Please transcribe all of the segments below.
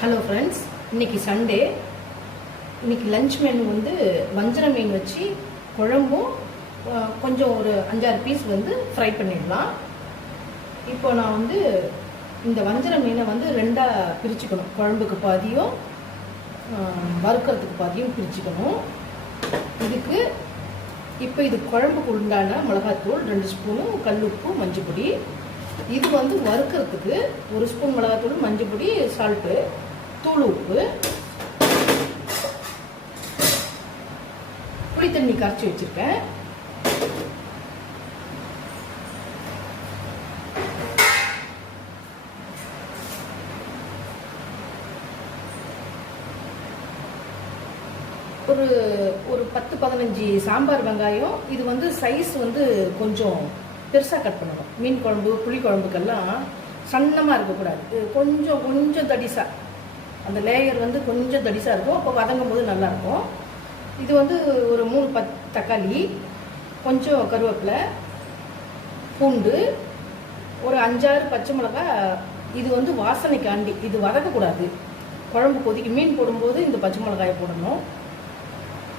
Hello friends இன்னைக்கு Sunday இன்னைக்கு lunch menu வந்து வஞ்சர மீன் வச்சு குழம்பும் கொஞ்சம் ஒரு அஞ்சாறு பீஸ் வந்து ஃப்ரை பண்ணிடலாம். இப்போ நான் வந்து இந்த வஞ்சர மீனை வந்து ரெண்டாக பிரிச்சுக்கணும். குழம்புக்கு பாதியும் வறுக்கிறதுக்கு பாதியும் பிரிச்சுக்கணும். இதுக்கு இப்போ இது குழம்புக்கு உண்டான மிளகாத்தூள் ரெண்டு ஸ்பூனும் கல்லுப்பு மஞ்சப்பொடி. இது வந்து வறுக்கிறதுக்கு ஒரு ஸ்பூன் மிளகாத்தூள் மஞ்சப்பொடி சால்ட்டு தூள் உப்பு புளி தண்ணி கரைச்சி வச்சுருக்கேன். ஒரு ஒரு பத்து பதினஞ்சு சாம்பார் வெங்காயம். இது வந்து சைஸ் வந்து கொஞ்சம் பெருசாக கட் பண்ணணும். மீன் குழம்பு புளி குழம்புக்கெல்லாம் சன்னமாக இருக்கக்கூடாது. கொஞ்சம் கொஞ்சம் தடிசாக அந்த லேயர் வந்து கொஞ்சம் தடிசாக இருக்கும். அப்போ வதங்கும் போது நல்லாயிருக்கும். இது வந்து ஒரு மூணு பத் தக்காளி கொஞ்சம் கருவேப்பிலை பூண்டு ஒரு அஞ்சாறு பச்சை மிளகா இது வந்து வாசனைக்காண்டி. இது வதக்கக்கூடாது. குழம்பு கொதிக்க மீன் போடும்போது இந்த பச்சை மிளகாயை போடணும்.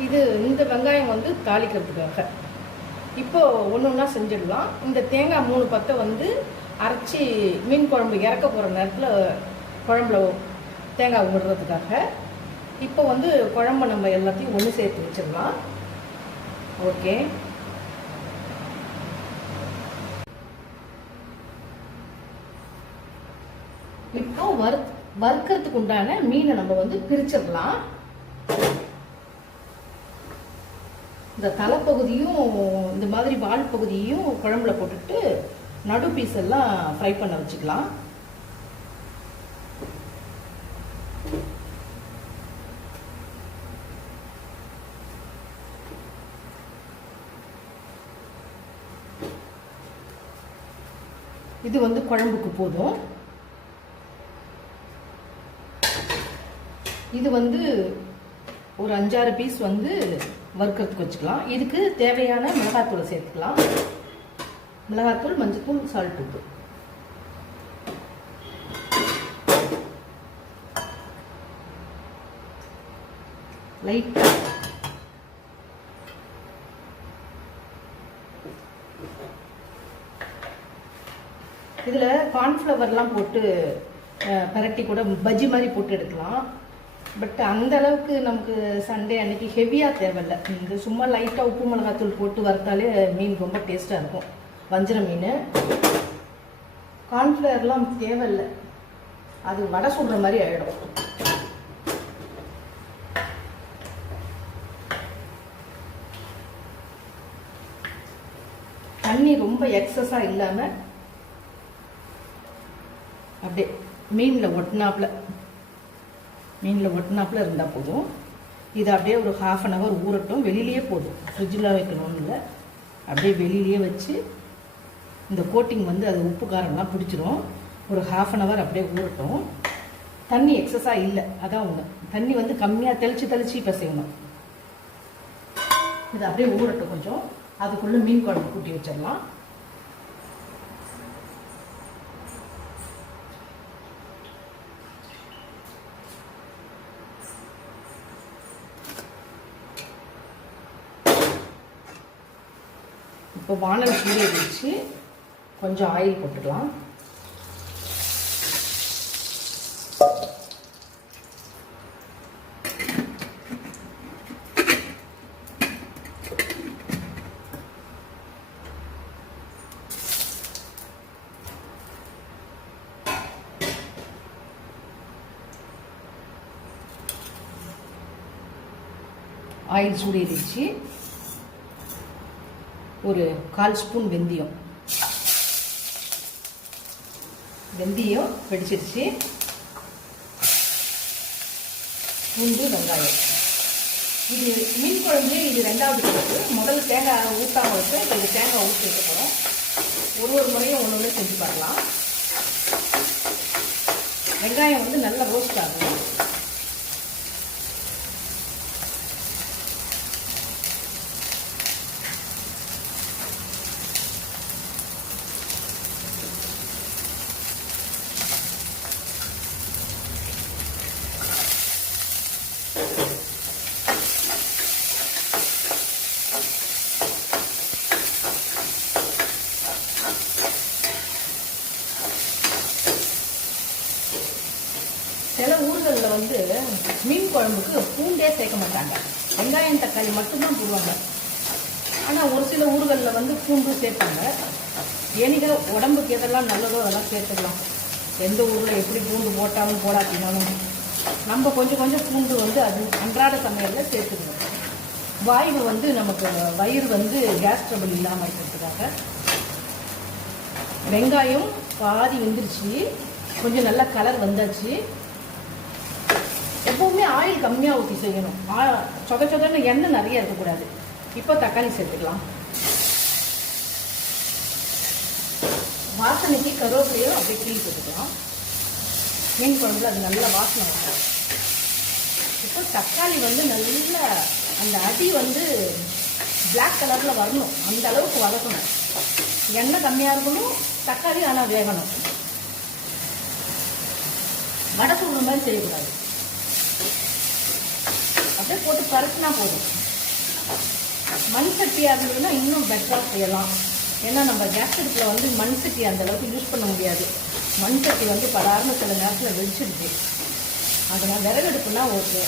இது இந்த வெங்காயம் வந்து தாளிக்கிறதுக்காக. இப்போ ஒன்று ஒன்றா செஞ்சிடலாம். இந்த தேங்காய் மூணு பத்தை வந்து அரைச்சி மீன் குழம்பு இறக்க போகிற நேரத்தில் குழம்புல தேங்காய் விடுறதுக்காக இப்போ வந்து குழம்பு நம்ம எல்லாத்தையும் ஒன்று சேர்த்து வச்சிடலாம். ஓகே. இப்போ வறு வறுக்கிறதுக்கு உண்டான மீனை நம்ம வந்து பிரிச்சிடலாம். இந்த தலைப்பகுதியும் இந்த மாதிரி வால் பகுதியும் குழம்புல போட்டுட்டு நடு பீஸ் எல்லாம் ஃப்ரை பண்ண வச்சுக்கலாம். இது வந்து குழம்புக்கு போதும். இது வந்து ஒரு அஞ்சாறு பீஸ் வந்து வறுக்கிறதுக்கு வச்சுக்கலாம். இதுக்கு தேவையான மிளகாத்தூளை சேர்த்துக்கலாம். மிளகாத்தூள் மஞ்சத்தூள் சால்ட் உப்பு. லைட்டாக இதில் கார்ன்ஃப்ளவர்லாம் போட்டு பரட்டி பிரட்டி கூட பஜ்ஜி மாதிரி போட்டு எடுக்கலாம். பட் அந்த அளவுக்கு நமக்கு சண்டே அன்னைக்கு ஹெவியாக தேவையில்ல. இந்த சும்மா லைட்டாக உப்பு மிளகாத்தூள் போட்டு வறுத்தாலே மீன் ரொம்ப டேஸ்ட்டாக இருக்கும். வஞ்சிர மீன். கார்ன்ஃப்ளவர்லாம் தேவையில்லை. அது வடை சுடுற மாதிரி ஆகிடும் தண்ணி ரொம்ப எக்ஸஸாக இல்லாமல் அப்படியே மீனில் ஒட்டினாப்புல மீனில் ஒட்டினாப்புல இருந்தால் போதும். இது அப்படியே ஒரு ஹாஃப் அன் ஹவர் ஊறட்டும் வெளியிலேயே போதும். ஃப்ரிட்ஜில் வைக்கணும்னு இல்லை அப்படியே வெளியிலேயே வச்சு இந்த கோட்டிங் வந்து அது உப்பு காரம்லாம் பிடிச்சிரும். ஒரு ஹாஃப் அன் ஹவர் அப்படியே ஊறட்டும். தண்ணி எக்ஸஸாக இல்லை அதான் ஒன்று தண்ணி வந்து கம்மியாக தெளித்து தெளித்து இப்போ செய்யணும். இது அப்படியே ஊறட்டும் கொஞ்சம். அதுக்குள்ளே மீன் குழம்பு கூட்டி வச்சிடலாம். இப்போ வானல் சூரிய வச்சு கொஞ்சம் ஆயில் போட்டுக்கலாம். ஆயில் சூடேறிச்சு. ஒரு கால் ஸ்பூன் வெந்தயம். வெந்தயம் வெடிச்சிருச்சு. பூண்டு வெங்காயம். இது மீன் குழம்பு இது ரெண்டாவது கணக்கு முதல்ல தேங்காய் ஊற்றாம வச்சு இப்போ இது தேங்காய் ஊற்றி வைக்க போகிறோம் ஒரு ஒரு முறையும் ஒன்று ஒன்று செஞ்சு பார்க்கலாம். வெங்காயம் வந்து நல்லா ரோஸ்ட் ஆகும் சில ஊர்களில் வந்து மீன் குழம்புக்கு பூண்டே சேர்க்க மாட்டாங்க வெங்காயம் தக்காளி மட்டும்தான் போடுவாங்க ஆனால் ஒரு சில ஊர்களில் வந்து பூண்டு சேர்ப்பாங்க ஏனிக உடம்புக்கு எதெல்லாம் நல்லதோ அதெல்லாம் சேர்த்துக்கலாம். எந்த ஊரில் எப்படி பூண்டு போட்டாலும் போடாட்டினாலும். நம்ம கொஞ்சம் கொஞ்சம் பூண்டு வந்து அது அன்றாட சமையலில் சேர்த்துக்கணும். வாயில் வந்து நமக்கு வயிறு வந்து கேஸ் ட்ரபிள் இல்லாமல் இருக்கிறதுக்காக வெங்காயம் பாதி வெந்துருச்சு. கொஞ்சம் நல்லா கலர் வந்தாச்சு. எப்போவுமே ஆயில் கம்மியாக ஊற்றி செய்யணும். ஆ- சொத சொதன்னு எண்ணெய் நிறைய இருக்கக்கூடாது. இப்போ தக்காளி சேர்த்துக்கலாம். வாசனைக்கு கருவேப்பிலையும் அப்படியே கிள்ளி போட்டுக்கலாம். மீன் குழம்புல அது நல்ல வாசனை வரும் இப்போ தக்காளி வந்து நல்ல அந்த அடி வந்து பிளாக் கலரில் வரணும். அந்த அளவுக்கு வதக்கணும். எண்ணெய் கம்மியாக இருக்கணும் தக்காளி ஆனால் வேகணும். வடை சுடுற மாதிரி செய்யக்கூடாது. அப்படியே போட்டு பறக்குனா போதும். மண் சட்டியாக இருந்ததுன்னா இன்னும் பெட்டராக செய்யலாம். ஏன்னா நம்ம கேஸ் அடுப்பில் வந்து மண் சட்டி அந்த அளவுக்கு யூஸ் பண்ண முடியாது. மண் சட்டி வந்து படார்னு சில நேரத்தில் வெடிச்சிடுது. அதனால் விறகடுப்புனா ஓகே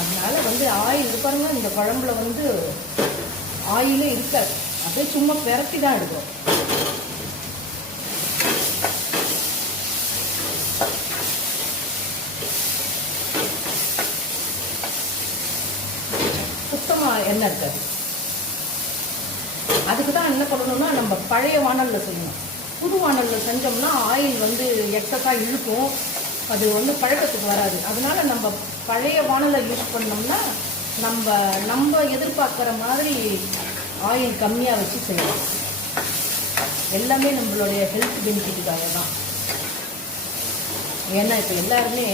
அதனால வந்து ஆயில் இது பாருங்க இந்த குழம்புல வந்து ஆயிலே இருக்காது. அப்படியே சும்மா பெரட்டி தான் எடுக்கும். எண்ணெய் இருக்காது. அதுக்கு தான் என்ன பண்ணணும்னா நம்ம பழைய வானலில் செய்யணும். புது வானலில் செஞ்சோம்னா ஆயில் வந்து எக்ஸஸாக இழுக்கும். அது வந்து பழக்கத்துக்கு வராது. அதனால நம்ம பழைய வானலை யூஸ் பண்ணோம்னா நம்ம நம்ம எதிர்பார்க்குற மாதிரி ஆயில் கம்மியாக வச்சு செய்யலாம். எல்லாமே நம்மளுடைய ஹெல்த் பெனிஃபிட்டுக்காக தான் ஏன்னா இப்போ எல்லாருமே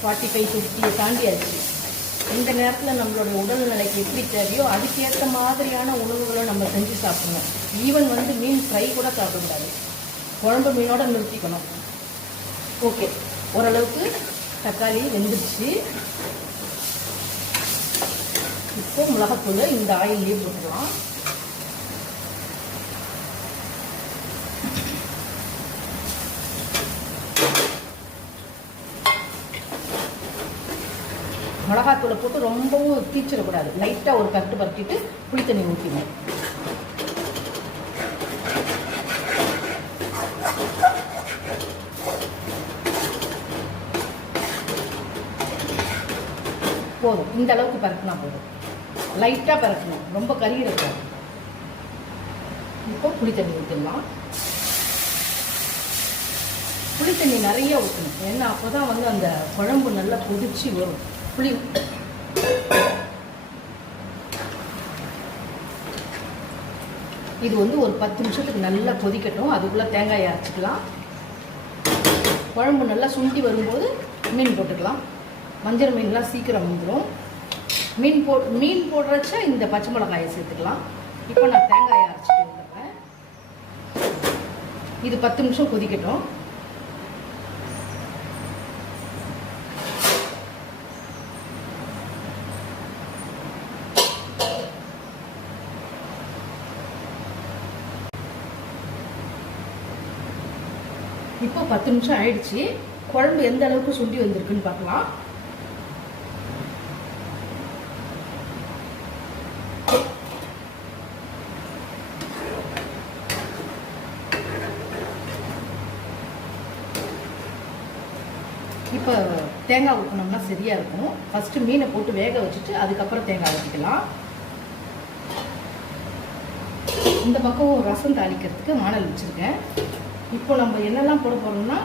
ஃபார்ட்டி ஃபைவ் ஃபிஃப்டியை தாண்டியாச்சு. இந்த நேரத்தில் நம்மளுடைய உடல்நிலைக்கு எப்படி தேவையோ அதுக்கேற்ற மாதிரியான உணவுகளை நம்ம செஞ்சு சாப்பிடணும். ஈவன் வந்து மீன் ஃப்ரை கூட சாப்பிடக்கூடாது. குழம்பு மீனோட நிறுத்திக்கணும். ஓகே ஓரளவுக்கு தக்காளி வெந்துருச்சு. இப்போ மிளகாத்தூள் இந்த ஆயிலே போட்டுக்கலாம். அதில் போட்டு ரொம்பவும் தீச்சிடக்கூடாது. லைட்டாக ஒரு கட்டு பரட்டிட்டு புளி தண்ணி ஊற்றிடணும் போதும். இந்த அளவுக்கு பரட்டினா போதும். லைட்டாக பரட்டணும் ரொம்ப கறியிடக்கூடாது இப்போ புளி தண்ணி ஊற்றிடலாம் புளி தண்ணி நிறைய ஊற்றணும் ஏன்னா அப்போ தான் வந்து அந்த குழம்பு நல்லா கொதிச்சு வரும். புளி இது வந்து ஒரு பத்து நிமிஷத்துக்கு நல்லா கொதிக்கட்டும். அதுக்குள்ளே தேங்காயை அரைச்சிக்கலாம். குழம்பு நல்லா சுண்டி வரும்போது மீன் போட்டுக்கலாம். மஞ்சள் மீன்லாம் சீக்கிரம் வந்துடும் மீன் போ மீன் போடுறச்ச இந்த பச்சை மிளகாயை சேர்த்துக்கலாம். இப்போ நான் தேங்காயை அரைச்சிட்டு வந்துடுறேன். இது பத்து நிமிஷம் கொதிக்கட்டும். இப்போ பத்து நிமிஷம் ஆயிடுச்சு. குழம்பு எந்த அளவுக்கு சுண்டி வந்திருக்குன்னு பார்க்கலாம். இப்போ தேங்காய் ஊற்றினோம்னா சரியாக இருக்கும். ஃபஸ்ட்டு மீனை போட்டு வேக வச்சுட்டு அதுக்கப்புறம் தேங்காய் ஊற்றிக்கலாம் இந்த பக்கம் ரசம் தாளிக்கிறதுக்கு மாடல் வச்சுருக்கேன். இப்போ நம்ம என்னெல்லாம் போட போகிறோம்னா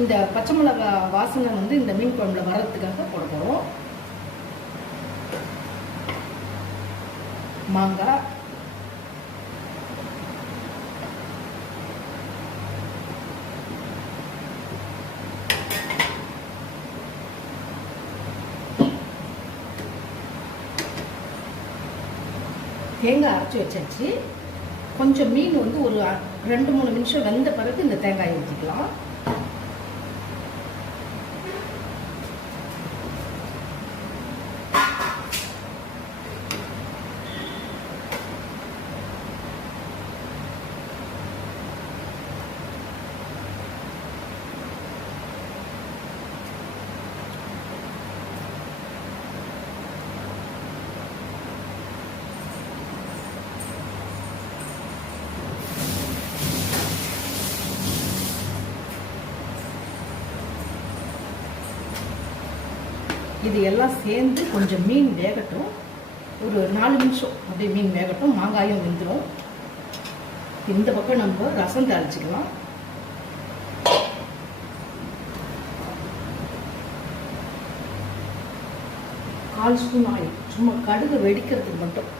இந்த பச்சை மிளகா வாசனை வந்து இந்த மீன் குழம்புல வர்றதுக்காக போட போகிறோம் மாங்காய். தேங்காய் அரைச்சி வச்சாச்சு. கொஞ்சம் மீன் வந்து ஒரு ரெண்டு மூணு நிமிஷம் வெந்த பிறகு இந்த தேங்காயை ஊற்றிக்கலாம் இது எல்லாம் சேர்ந்து கொஞ்சம் மீன் வேகட்டும். ஒரு நாலு நிமிஷம் அப்படியே மீன் வேகட்டும். மாங்காயும் வெந்துடும் இந்த பக்கம் நம்ம ரசம் தாளிச்சிக்கலாம். கால் ஸ்பூன் ஆயில். சும்மா கடுகு வெடிக்கிறதுக்கு மட்டும்.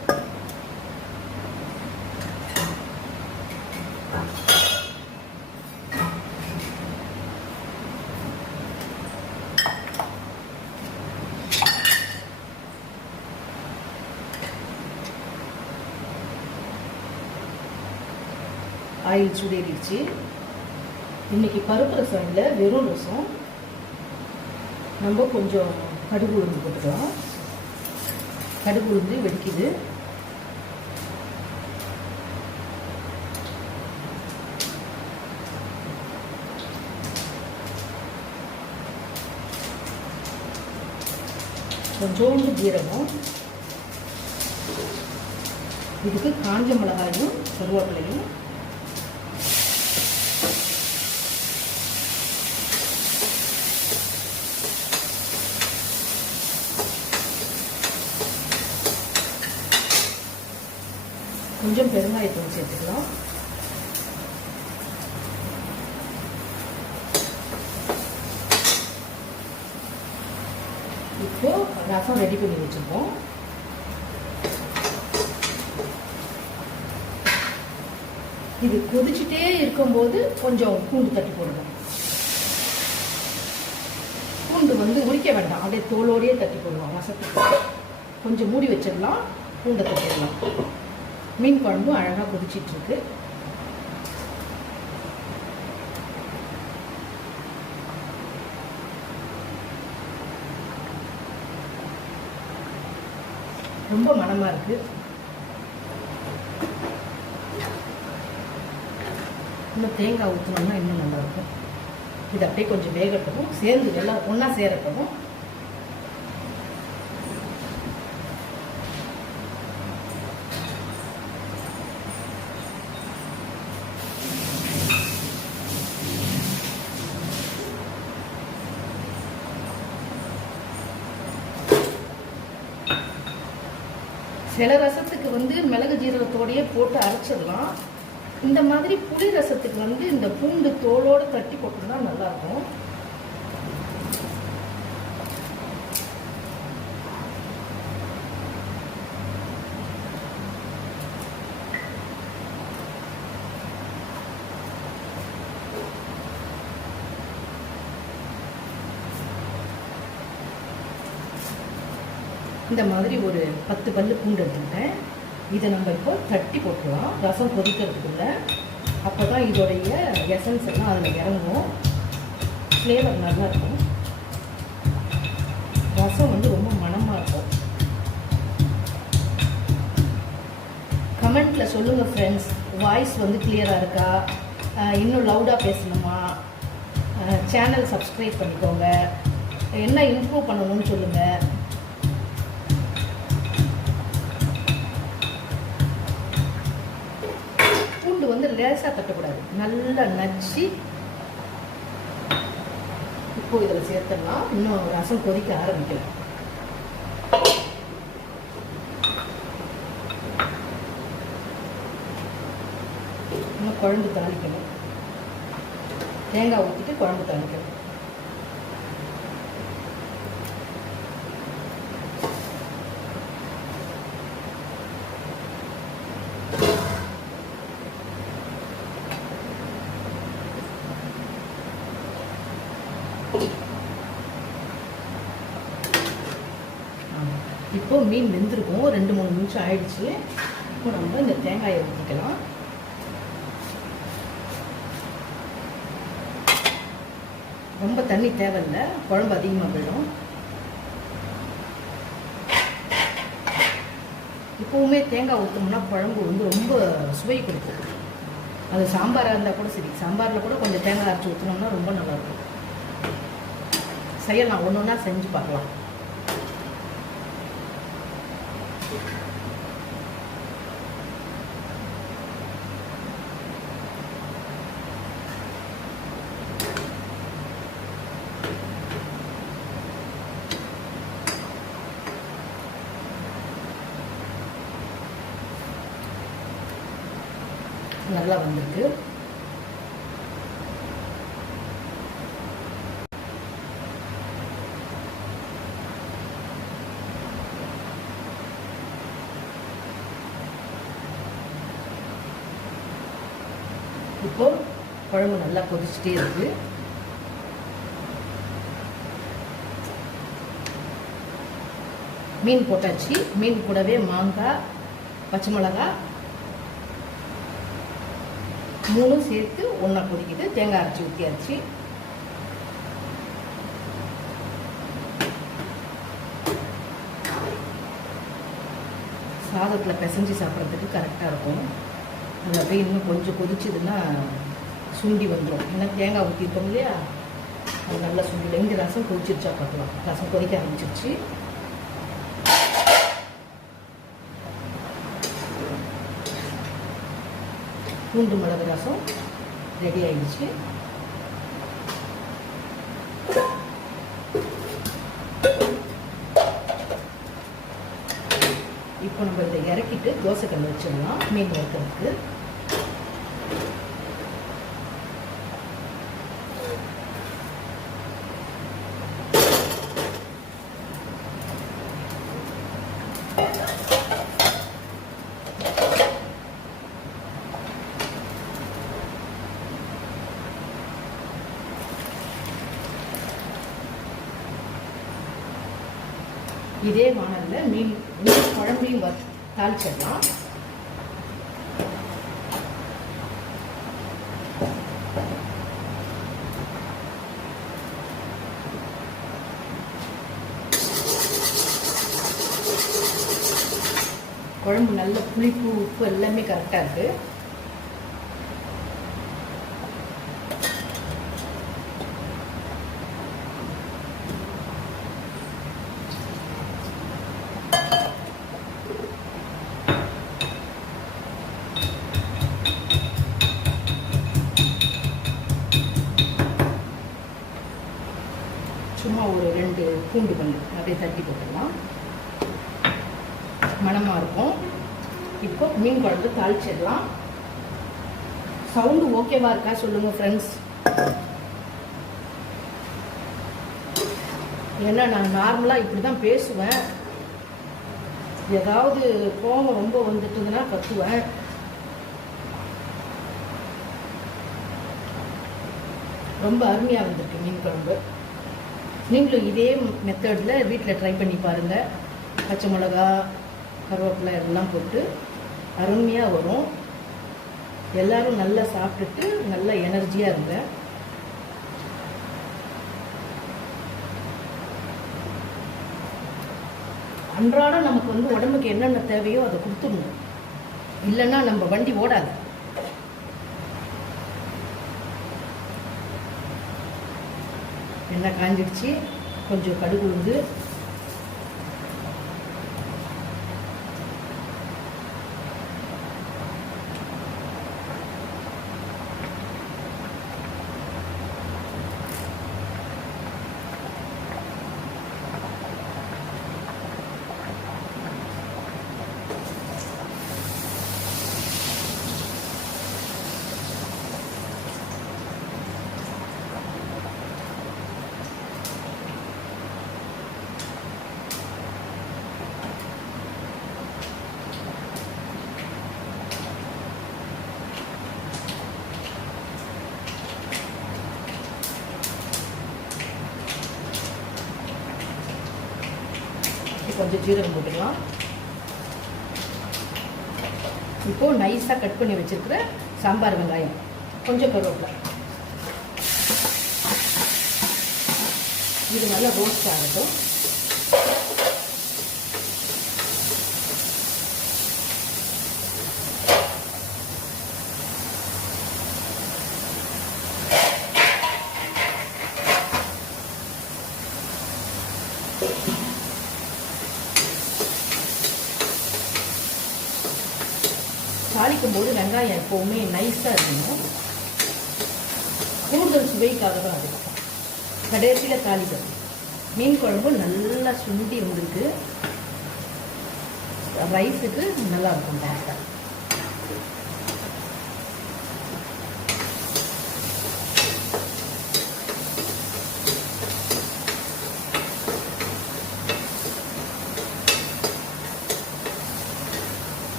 ஆயில் சுடேறிடுச்சு இன்னைக்கு பருப்பு ரசம் இல்லை வெறும் ரசம். நம்ம கொஞ்சம் கடுகு உளுந்து போட்டுக்கலாம். கடுகு உளுந்து வெடிக்குது. கொஞ்சோண்டு ஜீரகம். இதுக்கு காஞ்ச மிளகாயும் கருவேப்பிலையும் கொஞ்சம் பெருங்காயத்தூள் சேர்த்துக்கலாம். இப்போ ரசம் ரெடி பண்ணி வச்சுருக்கோம். இது கொதிச்சுட்டே இருக்கும்போது கொஞ்சம் பூண்டு தட்டி போடணும். பூண்டு வந்து உரிக்க வேண்டாம். அப்படியே தோலோடையே தட்டி போடுவோம் ரசத்துக்கு கொஞ்சம் மூடி வச்சிடலாம். பூண்டை தட்டிடலாம். மீன் குழம்பும் அழகாக கொதிச்சிட்ருக்கு. ரொம்ப மனமாக இருக்கு. இன்னும் தேங்காய் ஊற்றினோம்னா இன்னும் நல்லாயிருக்கும் இது அப்படியே கொஞ்சம் வேகட்டும். சேர்ந்து எல்லாம் ஒன்றா சேரட்டவும் சில ரசத்துக்கு வந்து மிளகு ஜீரகத்தோடையே போட்டு அரைச்சிடலாம். இந்த மாதிரி புளி ரசத்துக்கு வந்து இந்த பூண்டு தோலோடு தட்டி போட்டோம்னா நல்லாயிருக்கும். இந்த மாதிரி ஒரு பத்து பல்லு பூண்டு எடுத்துக்கிட்டேன். இதை நம்ம இப்போ தட்டி போட்டுக்கலாம் ரசம் கொதிக்கிறதுக்குள்ள. அப்போ தான் இதோடைய எசன்ஸ் எல்லாம் அதில் இறங்கும். ஃப்ளேவர் நல்லா இருக்கும். ரசம் வந்து ரொம்ப மணமாக இருக்கும். கமெண்ட்டில் சொல்லுங்கள் ஃப்ரெண்ட்ஸ் வாய்ஸ் வந்து கிளியராக இருக்கா? இன்னும் லவுடாக பேசணுமா? சேனல் சப்ஸ்கிரைப் பண்ணிக்கோங்க. என்ன இம்ப்ரூவ் பண்ணணும்னு சொல்லுங்கள் லேசாக தட்டக்கூடாது. நல்லா நச்சு. இப்போ இதில் சேர்த்துடலாம். இன்னும் ரசம் கொதிக்க ஆரம்பிக்கலாம். இன்னும் குழம்பு தாளிக்கணும். தேங்காய் ஊற்றிட்டு குழம்பு தாளிக்கணும். இப்போ மீன் வெந்திருக்கும். ரெண்டு மூணு நிமிஷம் ஆயிடுச்சு. இப்போ நம்ம இந்த தேங்காயை ஊற்றிக்கலாம் ரொம்ப தண்ணி தேவையில்லை. குழம்பு அதிகமாக விழும் இப்போவுமே தேங்காய் ஊற்றோம்னா குழம்பு வந்து ரொம்ப சுவை கொடுக்கும். அது சாம்பாராக இருந்தால் கூட சரி. சாம்பாரில் கூட கொஞ்சம் தேங்காய் அரைச்சி ஊற்றினோம்னா ரொம்ப நல்லாயிருக்கும் செய்யலாம். ஒன்று ஒன்றா செஞ்சு பார்க்கலாம் நல்லா வந்திருக்கு இப்போ குழம்பு நல்லா கொதிச்சுட்டே இருக்கு. மீன் போட்டாச்சு. மீன் கூடவே மாங்காய் பச்சை மிளகா மூணும் சேர்த்து ஒன்றா கொதிக்குது. தேங்காய் அரைச்சி ஊற்றியாச்சு சாதத்தில் பிசைஞ்சு சாப்பிட்றதுக்கு கரெக்டாக இருக்கும். அது அப்படியே இன்னும் கொஞ்சம் கொதிச்சதுன்னா சுண்டி வந்துடும் ஏன்னா தேங்காய் ஊற்றிருக்கோம் இல்லையா? அது நல்லா சுண்டி இங்கே ரசம் கொதிச்சிருச்சா பார்க்கலாம். ரசம் கொதிக்க ஆரம்பிச்சிருச்சு. பூண்டு மிளகு ரசம் ரெடி ஆயிடுச்சு. இப்போ நம்ம இதை இறக்கிட்டு தோசை கல் வச்சிடலாம். மீன் வறுக்கிறதுக்கு இதே வானலில் மீன் மீன் குழம்பையும் வ தாளிச்சிடலாம் குழம்பு நல்ல புளிப்பு உப்பு எல்லாமே கரெக்டாக இருக்குது சவுண்டு இருக்கா சொல்லுங்க ஃப்ரெண்ட்ஸ் ஏன்னா நான் நார்மலாக இப்படி தான் பேசுவேன். ஏதாவது கோபம் ரொம்ப வந்துட்டுதுன்னா கத்துவேன். ரொம்ப அருமையாக வந்திருக்கு மீன் குழம்பு. நீங்களும் இதே மெத்தடில் வீட்டில் ட்ரை பண்ணி பாருங்கள் பச்சை மிளகா கருவேப்பிலை எல்லாம் போட்டு அருமையாக வரும். எல்லாரும் நல்லா சாப்பிட்டுட்டு நல்லா எனர்ஜியாக இருங்க. அன்றாடம் நமக்கு வந்து உடம்புக்கு என்னென்ன தேவையோ அதை கொடுத்துடணும். இல்லைன்னா நம்ம வண்டி ஓடாது. எண்ணெய் காஞ்சிடுச்சு. கொஞ்சம் கடுகு உளுந்து கொஞ்சம் ஜீரகம் போட்டுக்கலாம். இப்போ நைஸாக கட் பண்ணி வச்சிருக்கிற சாம்பார் வெங்காயம். கொஞ்சம் கருவேப்பிலை. இது நல்லா ரோஸ்ட் ஆகட்டும். தாளிக்கும் போது வெங்காயம் எப்போவுமே நைஸாக இருக்கணும். கூடுதல் சுவைக்காக தான் அது. கடைசியில் தாளிக்கணும் மீன் குழம்பு நல்லா சுண்டி உங்களுக்கு ரைஸுக்கு நல்லா இருக்கும் டேஸ்ட்டாக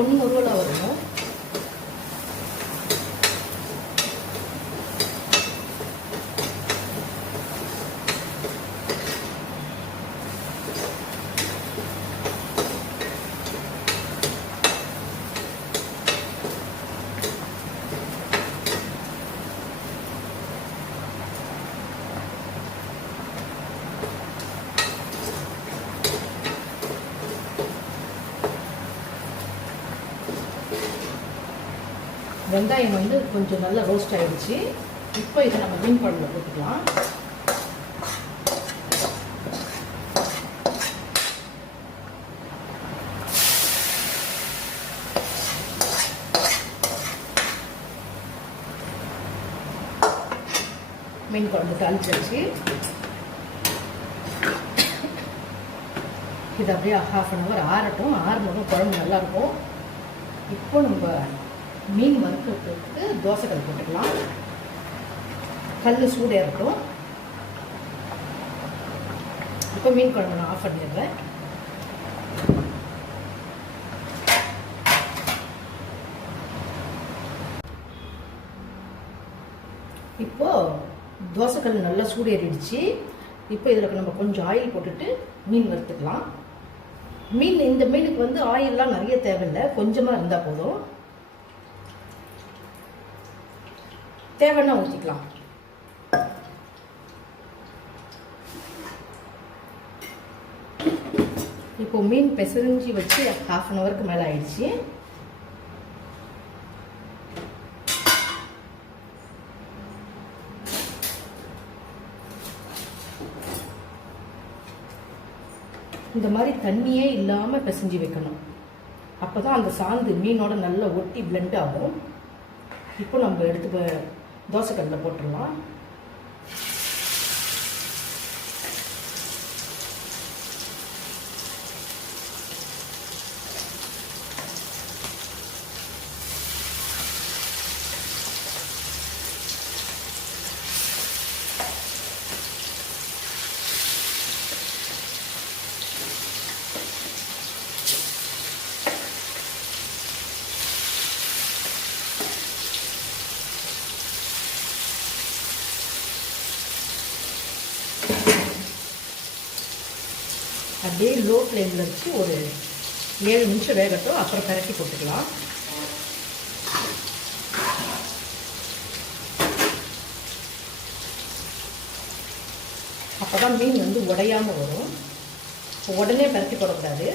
பொண்ணு நல்ல வரும் வரணும் வெங்காயம் வந்து கொஞ்சம் நல்லா ரோஸ்ட் ஆகிடுச்சு இப்போ இதை நம்ம மீன் குழம்புல போட்டுக்கலாம். மீன் குழம்பு தாளிச்சாச்சு. இது அப்படியே ஹாஃப் அன் ஹவர் ஆறட்டும். ஆறுனதும் குழம்பு நல்லாயிருக்கும். இப்போ நம்ம மீன் வறுக்கிறதுக்கு தோசைக்கல் போட்டுக்கலாம். கல் சூடு இருக்கும் இப்போ மீன் குழம்பு நான் ஆஃப் பண்ணிடுறேன். இப்போது தோசைக்கல் நல்லா சூடேறிடுச்சு. இப்போ இதில் நம்ம கொஞ்சம் ஆயில் போட்டுட்டு மீன் வறுத்துக்கலாம். மீன் இந்த மீனுக்கு வந்து ஆயிலெலாம் நிறைய தேவையில்லை. கொஞ்சமாக இருந்தால் போதும். தேவைன்னா ஊற்றிக்கலாம் இப்போ மீன் பெசரிஞ்சி வச்சு ஹாஃப் அன் ஹவருக்கு மேலே ஆயிடுச்சு. இந்த மாதிரி தண்ணியே இல்லாமல் பிசைஞ்சு வைக்கணும். அப்போ தான் அந்த சாந்து மீனோட நல்லா ஒட்டி பிளெண்ட் ஆகும். இப்போ நம்ம எடுத்து தோசைக்கல்லில் போட்டுடலாம் அப்படியே லோ ஃப்ளேமில் வச்சு ஒரு ஏழு நிமிஷம் வேகட்டும். அப்புறம் பரட்டி போட்டுக்கலாம். அப்போ தான் மீன் வந்து உடையாமல் வரும். உடனே பரட்டி போடக்கூடாது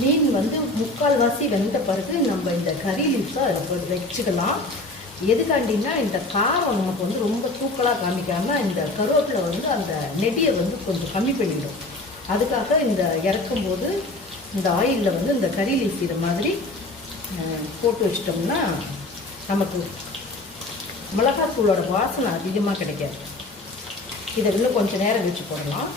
மீன் வந்து முக்கால்வாசி வெந்த பிறகு நம்ம இந்த கறி லீஃப்ஸை அதில் வச்சுக்கலாம். எதுக்காண்டின்னா இந்த காரம் நமக்கு வந்து ரொம்ப தூக்கலாக காமிக்காமல் இந்த கருவேப்பிலை வந்து அந்த நெடியை வந்து கொஞ்சம் கம்மி பண்ணிடும். அதுக்காக இந்த இறக்கும்போது இந்த ஆயிலில் வந்து இந்த கறி லீஃப் இது மாதிரி போட்டு வச்சிட்டோம்னா நமக்கு மிளகாத்தூளோட வாசனை அதிகமாக கிடைக்காது. இதை இன்னும் கொஞ்சம் நேரம் வச்சு போடலாம்.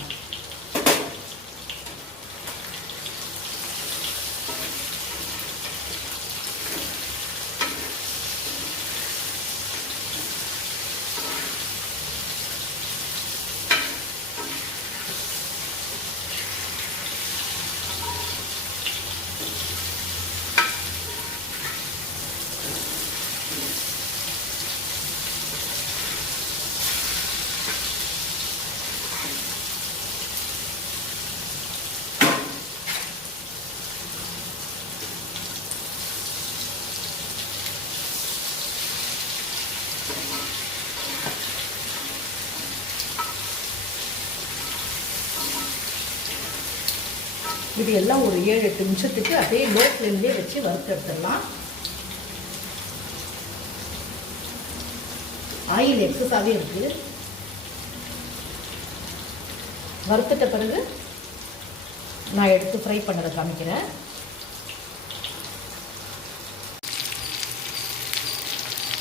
இது எல்லாம் ஒரு ஏழு எட்டு நிமிஷத்துக்கு அதே லோ ஃப்ளேம்லேயே வச்சு வறுத்து எடுத்துடலாம். ஆயில் எக்ஸஸாகவே இருக்குது வறுத்துட்ட பிறகு நான் எடுத்து ஃப்ரை பண்ணுறதை காமிக்கிறேன்.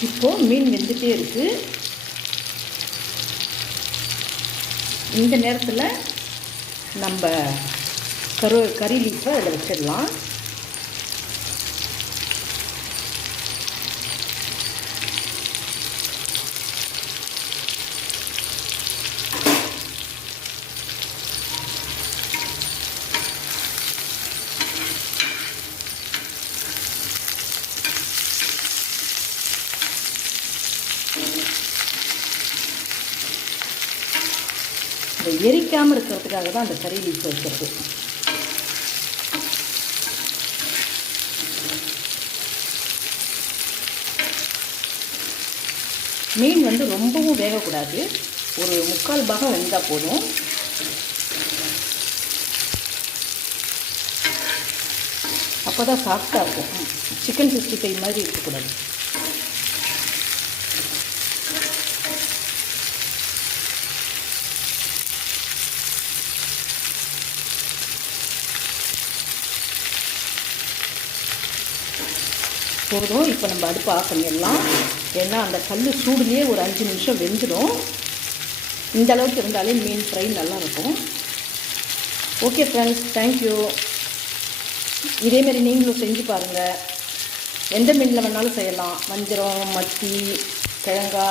இப்போது மீன் வெந்துகிட்டே இருக்குது இந்த நேரத்தில் நம்ம கரு கறி லீஃபை அதில் வச்சிடலாம். எரிக்காமல் இருக்கிறதுக்காக தான் அந்த கறி லீஃப் வைக்கிறது மீன் வந்து ரொம்பவும் வேகக்கூடாது. ஒரு முக்கால் பாகம் வெந்தால் போதும். அப்போ தான் சாஃப்டாக இருக்கும். சிக்கன் சிக்ஸ்டி ஃபைவ் மாதிரி இருக்கக்கூடாது. போதும். இப்போ நம்ம அடுப்பு ஆஃப் பண்ணிடலாம். ஏன்னா அந்த கல் சூடுலேயே ஒரு அஞ்சு நிமிஷம் வெந்துடும் இந்த அளவுக்கு இருந்தாலே மீன் ஃப்ரை நல்லாயிருக்கும். ஓகே ஃப்ரெண்ட்ஸ் தேங்க்யூ இதேமாரி நீங்களும் செஞ்சு பாருங்கள் எந்த மீனில் வேணாலும் செய்யலாம். வஞ்சரம் மத்தி கிழங்கா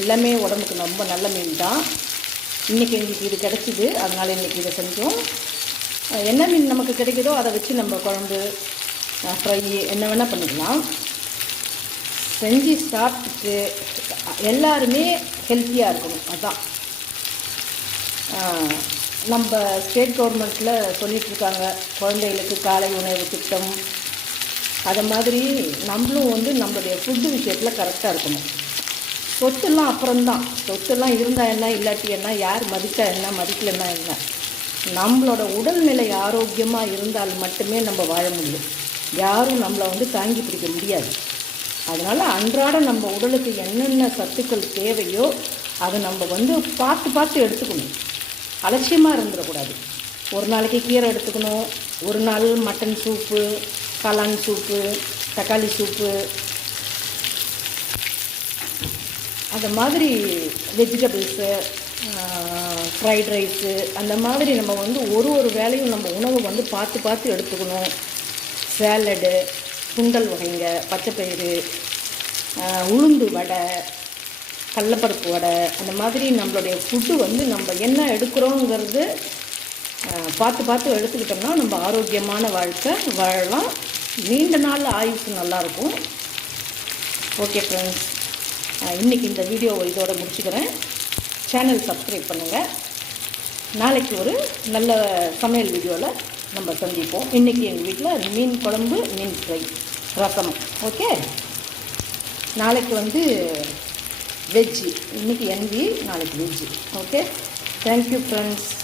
எல்லாமே உடம்புக்கு ரொம்ப நல்ல மீன் தான் இன்றைக்கி எங்களுக்கு இது கிடச்சிது. அதனால் இன்றைக்கி இதை செஞ்சோம். என்ன மீன் நமக்கு கிடைக்குதோ அதை வச்சு நம்ம குழம்பு ஃப்ரை என்ன வேணால் பண்ணிக்கலாம். செஞ்சு சாப்பிட்டுட்டு எல்லாருமே ஹெல்த்தியாக இருக்கணும். அதான். நம்ம ஸ்டேட் கவர்மெண்ட்டில் சொல்லிகிட்ருக்காங்க குழந்தைகளுக்கு காலை உணவு திட்டம். அதை மாதிரி நம்மளும் வந்து நம்மளுடைய ஃபுட்டு விஷயத்தில் கரெக்டாக இருக்கணும். சொத்துலாம் அப்புறம்தான். சொத்தெல்லாம் இருந்தால் என்ன இல்லாட்டி என்ன யார் மதித்தா என்ன மதிக்கலைன்னா என்ன? நம்மளோட உடல்நிலை ஆரோக்கியமாக இருந்தால் மட்டுமே நம்ம வாழ முடியும். யாரும் நம்மளை வந்து தாங்கி பிடிக்க முடியாது. அதனால் அன்றாட நம்ம உடலுக்கு என்னென்ன சத்துக்கள் தேவையோ அதை நம்ம வந்து பார்த்து பார்த்து எடுத்துக்கணும். அலட்சியமாக இருந்துடக்கூடாது. ஒரு நாளைக்கு கீரை எடுத்துக்கணும். ஒரு நாள் மட்டன் சூப்பு காளான் சூப்பு தக்காளி சூப்பு. அந்த மாதிரி வெஜிடபிள்ஸு ஃப்ரைட் ரைஸு அந்த மாதிரி நம்ம வந்து ஒரு ஒரு வேலையும் நம்ம உணவு வந்து பார்த்து பார்த்து எடுத்துக்கணும். சேலடு சுண்டல் வகைங்க பச்சைப்பயிறு உளுந்து வடை கடலப்பருப்பு வடை அந்த மாதிரி நம்மளுடைய ஃபுட்டு வந்து நம்ம என்ன எடுக்கிறோங்கிறது பார்த்து பார்த்து எடுத்துக்கிட்டோம்னா நம்ம ஆரோக்கியமான வாழ்க்கை வாழலாம். நீண்ட நாள் ஆயுசு நல்லாயிருக்கும். ஓகே ஃப்ரெண்ட்ஸ் இன்றைக்கி இந்த வீடியோவை இதோட முடிச்சுக்கிறேன். சேனல் சப்ஸ்கிரைப் பண்ணுங்கள் நாளைக்கு ஒரு நல்ல சமையல் வீடியோவில் நம்ம சந்திப்போம். இன்றைக்கி எங்கள் வீட்டில் மீன் குழம்பு மீன் ஃப்ரை. ரசம். ஓகே? நாளைக்கு வந்து வெஜ்ஜு. இன்றைக்கி என்வி நாளைக்கு வெஜ்ஜு. ஓகே? Thank you friends